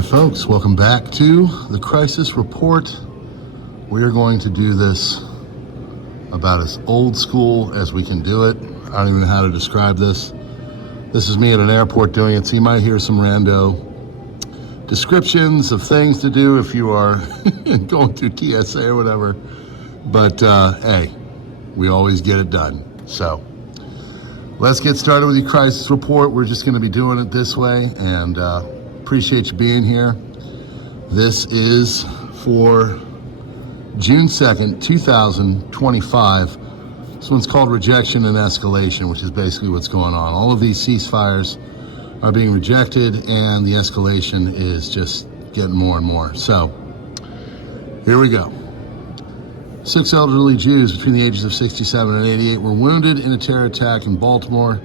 Hi folks, welcome back to the Crisis Report. We are going to do this about as old school as we can do it. I don't even know how to describe this. This is me at an airport doing it, so you might hear some rando descriptions of things to do if you are going through TSA or whatever. But hey, we always get it done. So let's get started with the Crisis Report. We're just going to be doing it this way, and appreciate you being here. This is for June 2nd, 2025. This one's called Rejection and Escalation, which is basically what's going on. All of these ceasefires are being rejected, and the escalation is just getting more and more. So here we go. 6 elderly Jews between the ages of 67 and 88 were wounded in a terror attack in Boulder,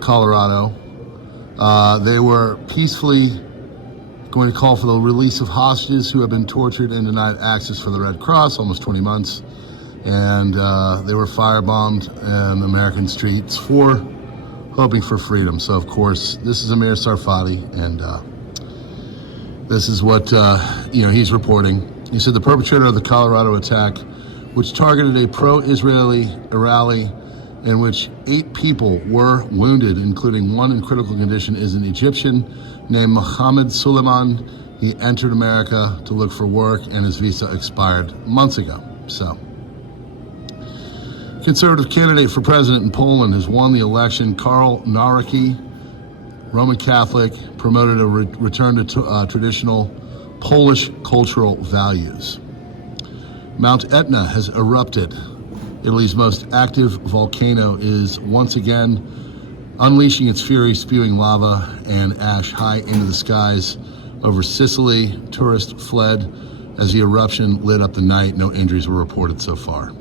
Colorado. They were peacefully going to call for the release of hostages who have been tortured and denied access for the Red Cross almost 20 months. And they were firebombed in American streets for hoping for freedom. So, of course, this is Amir Sarfati, and this is what he's reporting. He said the perpetrator of the Colorado attack, which targeted a pro-Israeli rally in which 8 people were wounded, including one in critical condition, is an Egyptian named Mohammed Suleiman. He entered America to look for work, and his visa expired months ago. So, conservative candidate for president in Poland has won the election. Karl Nawrocki, Roman Catholic, promoted a return to traditional Polish cultural values. Mount Etna has erupted. Italy's most active volcano is once again unleashing its fury, spewing lava and ash high into the skies over Sicily. Tourists fled as the eruption lit up the night. No injuries were reported so far.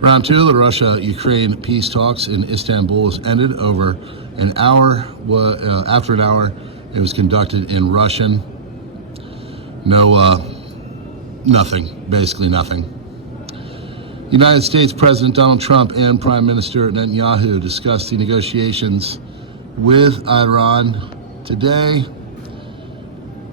Round 2 of the Russia-Ukraine peace talks in Istanbul has ended over an hour. After an hour, it was conducted in Russian. Basically nothing. United States President Donald Trump and Prime Minister Netanyahu discussed the negotiations with Iran today.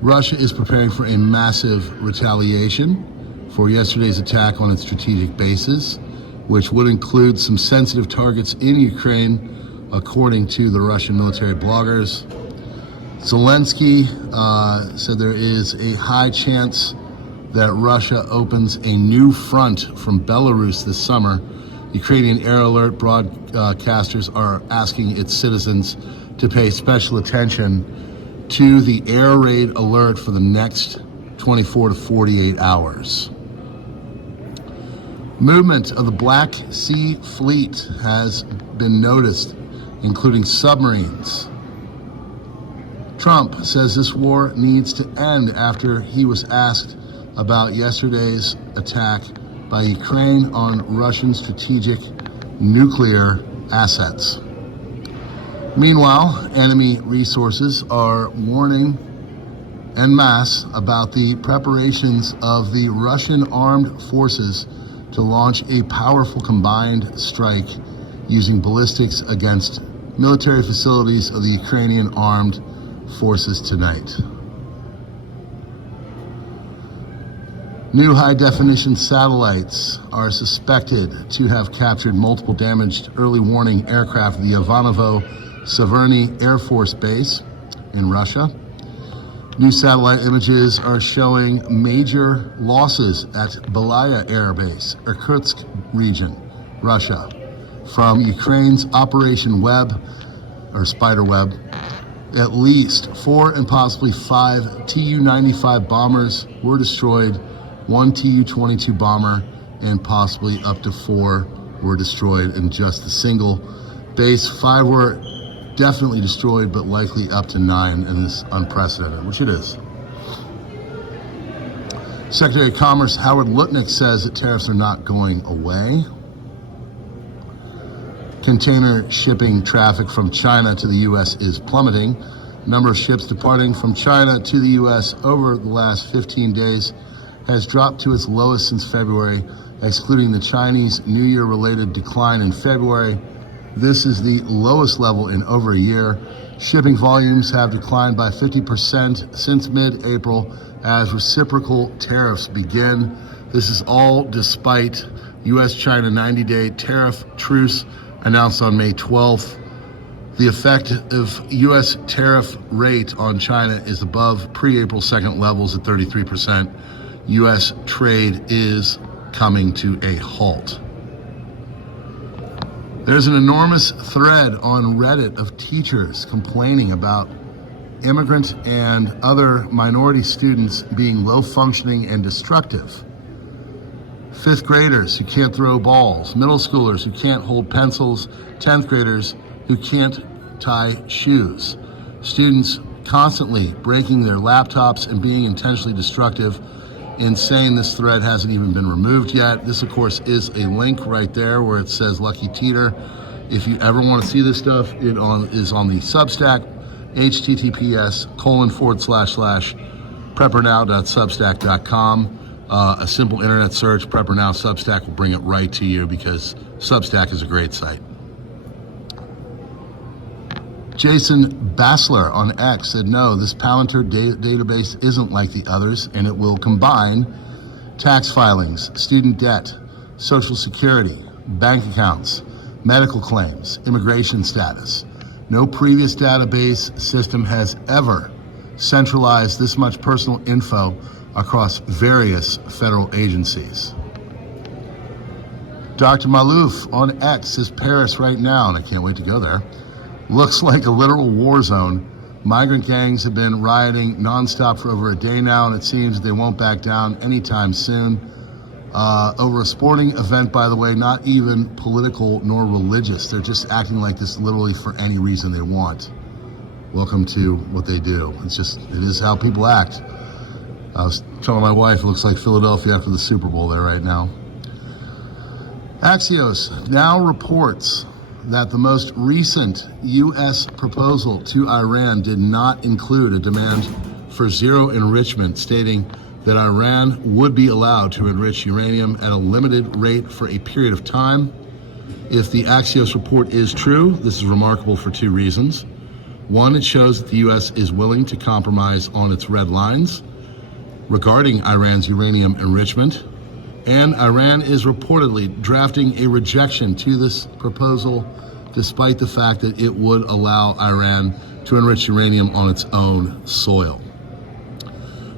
Russia is preparing for a massive retaliation for yesterday's attack on its strategic bases, which would include some sensitive targets in Ukraine, according to the Russian military bloggers. Zelensky said there is a high chance that Russia opens a new front from Belarus this summer. Ukrainian Air Alert broadcasters are asking its citizens to pay special attention to the air raid alert for the next 24 to 48 hours. Movement of the Black Sea Fleet has been noticed, including submarines. Trump says this war needs to end after he was asked about yesterday's attack by Ukraine on Russian strategic nuclear assets. Meanwhile, enemy resources are warning en masse about the preparations of the Russian armed forces to launch a powerful combined strike using ballistics against military facilities of the Ukrainian armed forces tonight. New high-definition satellites are suspected to have captured multiple damaged early warning aircraft at the Ivanovo-Severny Air Force Base in Russia. New satellite images are showing major losses at Belaya Air Base, Irkutsk region, Russia, from Ukraine's Operation Spiderweb. At least 4 and possibly 5 Tu-95 bombers were destroyed. 1 Tu-22 bomber and possibly up to 4 were destroyed in just a single base. 5 were definitely destroyed, but likely up to 9, and this unprecedented, which it is. Secretary of Commerce Howard Lutnick says that tariffs are not going away. Container shipping traffic from China to the U.S. is plummeting. Number of ships departing from China to the U.S. over the last 15 days has dropped to its lowest since February, excluding the Chinese New Year-related decline in February. This is the lowest level in over a year. Shipping volumes have declined by 50% since mid-April as reciprocal tariffs begin. This is all despite U.S.-China 90-day tariff truce announced on May 12th. The effective U.S. tariff rate on China is above pre-April 2nd levels at 33%. U.S. trade is coming to a halt. There's an enormous thread on Reddit of teachers complaining about immigrant and other minority students being low functioning and destructive. Fifth graders who can't throw balls, middle schoolers who can't hold pencils, 10th graders who can't tie shoes. Students constantly breaking their laptops and being intentionally destructive. Insane, this thread hasn't even been removed yet. This, of course, is a link right there where it says Lucky Teeter. If you ever want to see this stuff, it is on the Substack, https://preppernow.substack.com. A simple internet search, PrepperNow Substack, will bring it right to you because Substack is a great site. Jason Bassler on X said, no, this Palantir database isn't like the others, and it will combine tax filings, student debt, social security, bank accounts, medical claims, immigration status. No previous database system has ever centralized this much personal info across various federal agencies. Dr. Malouf on X says Paris right now, and I can't wait to go there, looks like a literal war zone. Migrant gangs have been rioting nonstop for over a day now, and it seems they won't back down anytime soon. Over a sporting event, by the way, not even political nor religious. They're just acting like this literally for any reason they want. Welcome to what they do. It is how people act. I was telling my wife it looks like Philadelphia after the Super Bowl there right now. Axios now reports that the most recent U.S. proposal to Iran did not include a demand for zero enrichment, stating that Iran would be allowed to enrich uranium at a limited rate for a period of time. If the Axios report is true, this is remarkable for two reasons. One, it shows that the U.S. is willing to compromise on its red lines regarding Iran's uranium enrichment, and Iran is reportedly drafting a rejection to this proposal, despite the fact that it would allow Iran to enrich uranium on its own soil.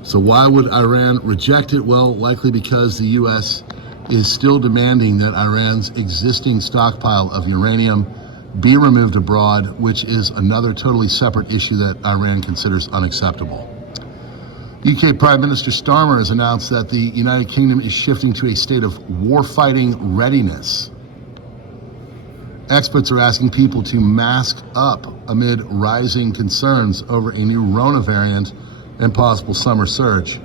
So why would Iran reject it? Well, likely because the U.S. is still demanding that Iran's existing stockpile of uranium be removed abroad, which is another totally separate issue that Iran considers unacceptable. UK Prime Minister Starmer has announced that the United Kingdom is shifting to a state of warfighting readiness. Experts are asking people to mask up amid rising concerns over a new Rona variant and possible summer surge.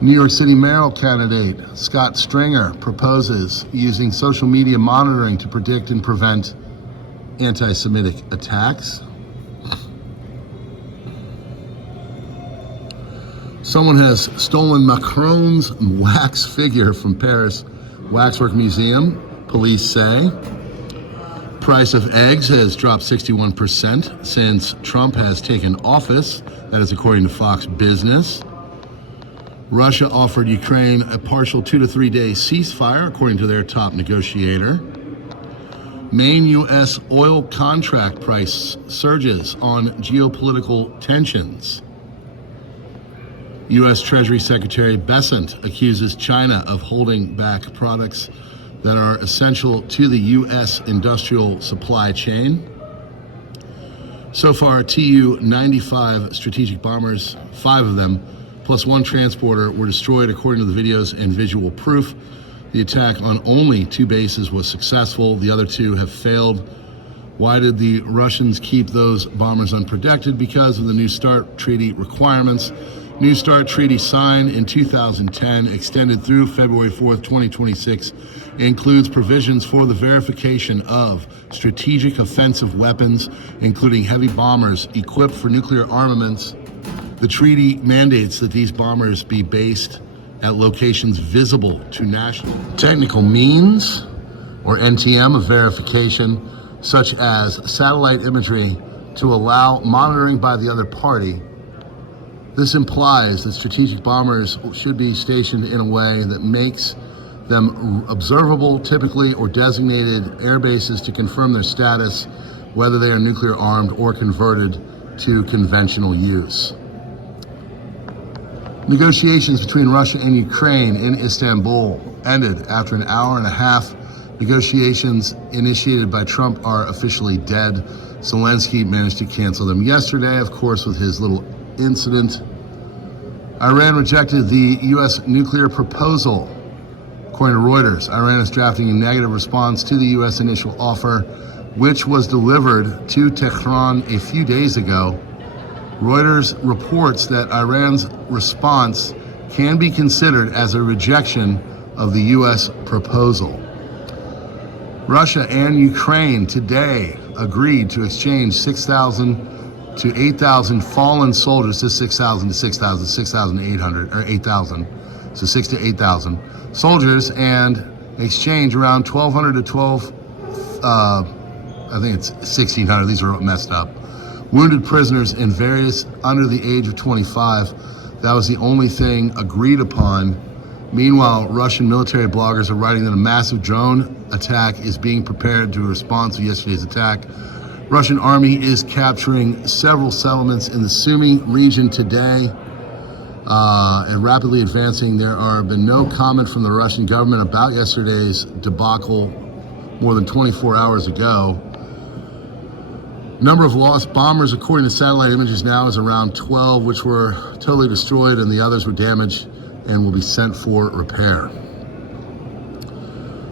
New York City mayoral candidate Scott Stringer proposes using social media monitoring to predict and prevent anti-Semitic attacks. Someone has stolen Macron's wax figure from Paris Waxwork Museum, police say. Price of eggs has dropped 61% since Trump has taken office. That is according to Fox Business. Russia offered Ukraine a partial 2 to 3 day ceasefire, according to their top negotiator. Main U.S. oil contract price surges on geopolitical tensions. U.S. Treasury Secretary Bessent accuses China of holding back products that are essential to the U.S. industrial supply chain. So far, Tu-95 strategic bombers, 5 of them, plus 1 transporter, were destroyed according to the videos and visual proof. The attack on only 2 bases was successful. The other 2 have failed. Why did the Russians keep those bombers unprotected? Because of the New START treaty requirements. New START treaty signed in 2010, extended through February 4th, 2026, includes provisions for the verification of strategic offensive weapons, including heavy bombers equipped for nuclear armaments. The treaty mandates that these bombers be based at locations visible to national technical means, or NTM, of verification, such as satellite imagery, to allow monitoring by the other party. This implies that strategic bombers should be stationed in a way that makes them observable, typically, or designated air bases to confirm their status, whether they are nuclear armed or converted to conventional use. Negotiations between Russia and Ukraine in Istanbul ended after an hour and a half. Negotiations initiated by Trump are officially dead. Zelensky managed to cancel them yesterday, of course, with his little incident. Iran rejected the U.S. nuclear proposal. According to Reuters, Iran is drafting a negative response to the U.S. initial offer, which was delivered to Tehran a few days ago. Reuters reports that Iran's response can be considered as a rejection of the U.S. proposal. Russia and Ukraine today agreed to exchange 6,000 to 8,000 fallen soldiers, to 6,000 to 6,000, 6,800, or 8,000, so 6,000 to 8,000 soldiers, and exchange around 1,200 to I think it's 1,600, these are messed up, wounded prisoners and various under the age of 25. That was the only thing agreed upon. Meanwhile, Russian military bloggers are writing that a massive drone attack is being prepared to respond to yesterday's attack. Russian army is capturing several settlements in the Sumy region today and rapidly advancing. There have been no comment from the Russian government about yesterday's debacle more than 24 hours ago. Number of lost bombers, according to satellite images now, is around 12, which were totally destroyed, and the others were damaged and will be sent for repair.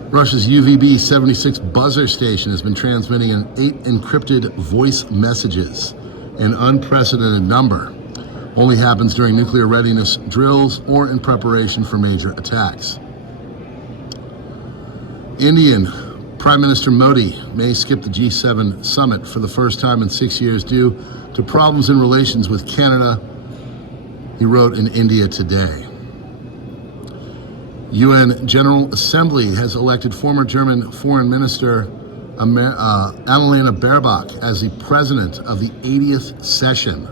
Russia's UVB-76 buzzer station has been transmitting 8 encrypted voice messages, an unprecedented number. Only happens during nuclear readiness drills or in preparation for major attacks. Indian Prime Minister Modi may skip the G7 summit for the first time in 6 years due to problems in relations with Canada, he wrote in India Today. UN General Assembly has elected former German Foreign Minister Annalena Baerbock as the president of the 80th session.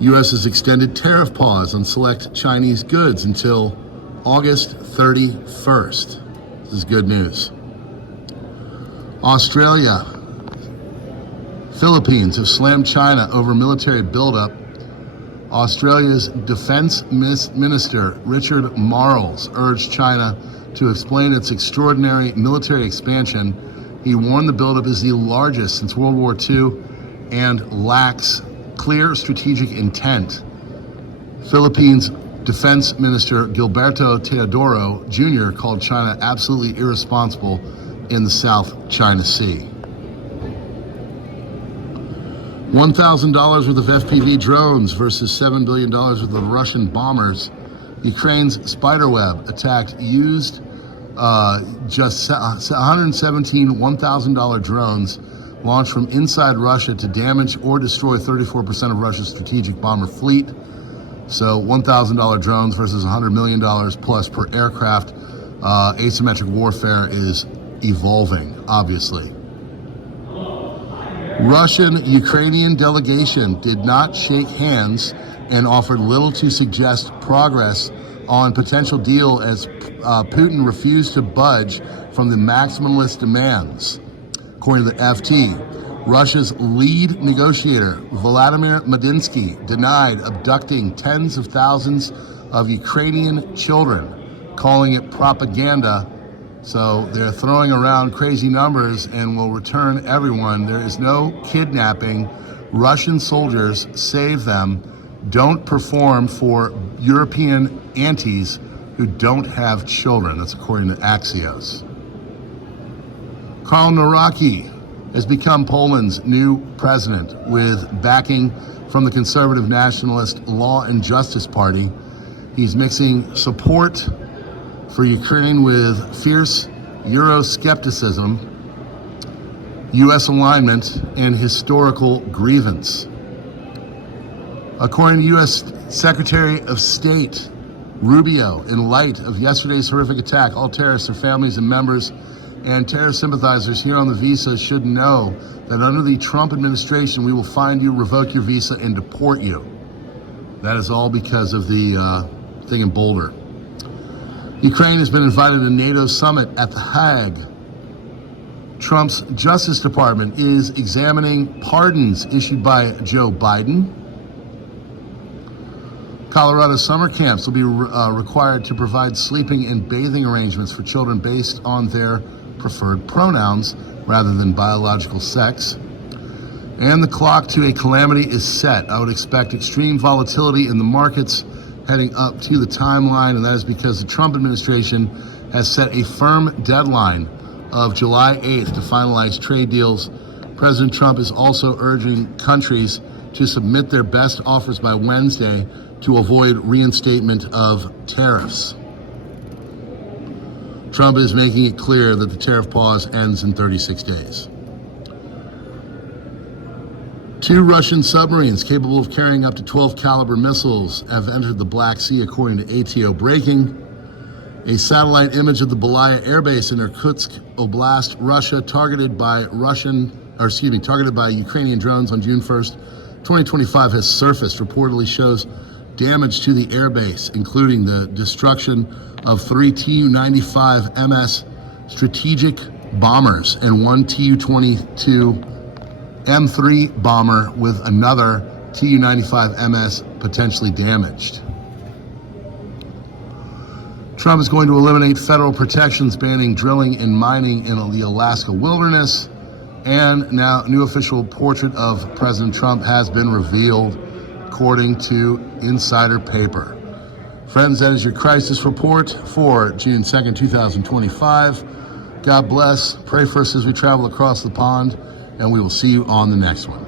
U.S. has extended tariff pause on select Chinese goods until August 31st. This is good news. Australia, Philippines have slammed China over military buildup. Australia's Defense Minister Richard Marles urged China to explain its extraordinary military expansion. He warned the buildup is the largest since World War II and lacks clear strategic intent. Philippines Defense Minister Gilberto Teodoro Jr. called China absolutely irresponsible in the South China Sea. $1,000 worth of FPV drones versus $7 billion worth of Russian bombers. Ukraine's Spiderweb attack used just 117 $1,000 drones launched from inside Russia to damage or destroy 34% of Russia's strategic bomber fleet. So $1,000 drones versus $100 million plus per aircraft. Asymmetric warfare is evolving, obviously. Russian-Ukrainian delegation did not shake hands and offered little to suggest progress on potential deal as Putin refused to budge from the maximalist demands. According to the FT, Russia's lead negotiator, Vladimir Medinsky, denied abducting tens of thousands of Ukrainian children, calling it propaganda. So they're throwing around crazy numbers and will return everyone. There is no kidnapping. Russian soldiers save them. Don't perform for European aunties who don't have children. That's according to Axios. Karl Nawrocki has become Poland's new president with backing from the conservative nationalist Law and Justice Party. He's mixing support for Ukraine with fierce Euroscepticism, U.S. alignment, and historical grievance. According to U.S. Secretary of State Rubio, in light of yesterday's horrific attack, all terrorists, their families, and members And terrorist sympathizers here on the visa should know that under the Trump administration, we will find you, revoke your visa, and deport you. That is all because of the thing in Boulder. Ukraine has been invited to NATO summit at The Hague. Trump's Justice Department is examining pardons issued by Joe Biden. Colorado summer camps will be required to provide sleeping and bathing arrangements for children based on their preferred pronouns rather than biological sex. And the clock to a calamity is set. I would expect extreme volatility in the markets heading up to the timeline, and that is because the Trump administration has set a firm deadline of July 8th to finalize trade deals. President Trump is also urging countries to submit their best offers by Wednesday to avoid reinstatement of tariffs. Trump is making it clear that the tariff pause ends in 36 days. 2 Russian submarines capable of carrying up to 12 caliber missiles have entered the Black Sea, according to ATO Breaking. A satellite image of the Belaya Air Base in Irkutsk Oblast, Russia, targeted by Ukrainian drones on June 1st, 2025 has surfaced. Reportedly shows damage to the airbase, including the destruction of 3 Tu-95 MS strategic bombers and 1 Tu-22 M3 bomber with another Tu-95 MS potentially damaged. Trump is going to eliminate federal protections banning drilling and mining in the Alaska wilderness. And now a new official portrait of President Trump has been revealed, according to Insider Paper. Friends, that is your crisis report for June 2nd, 2025. God bless. Pray for us as we travel across the pond, and we will see you on the next one.